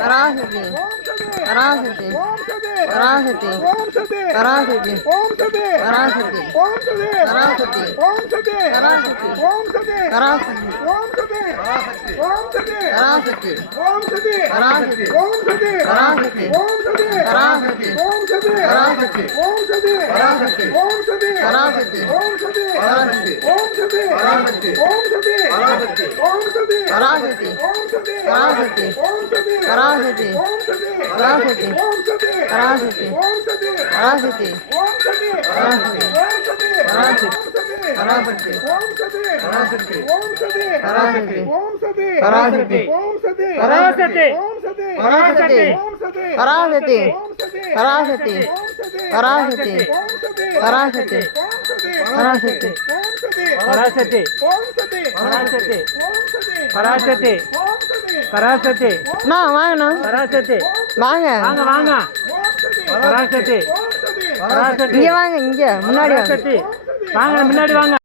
பராசக்தி பராசக்தி பராசக்தி பராசக்தி பராசக்தி பராசக்தி பராசக்தி பராசக்தி வாங்க இங்க வாங்க, இங்க முன்னாடி வாங்க.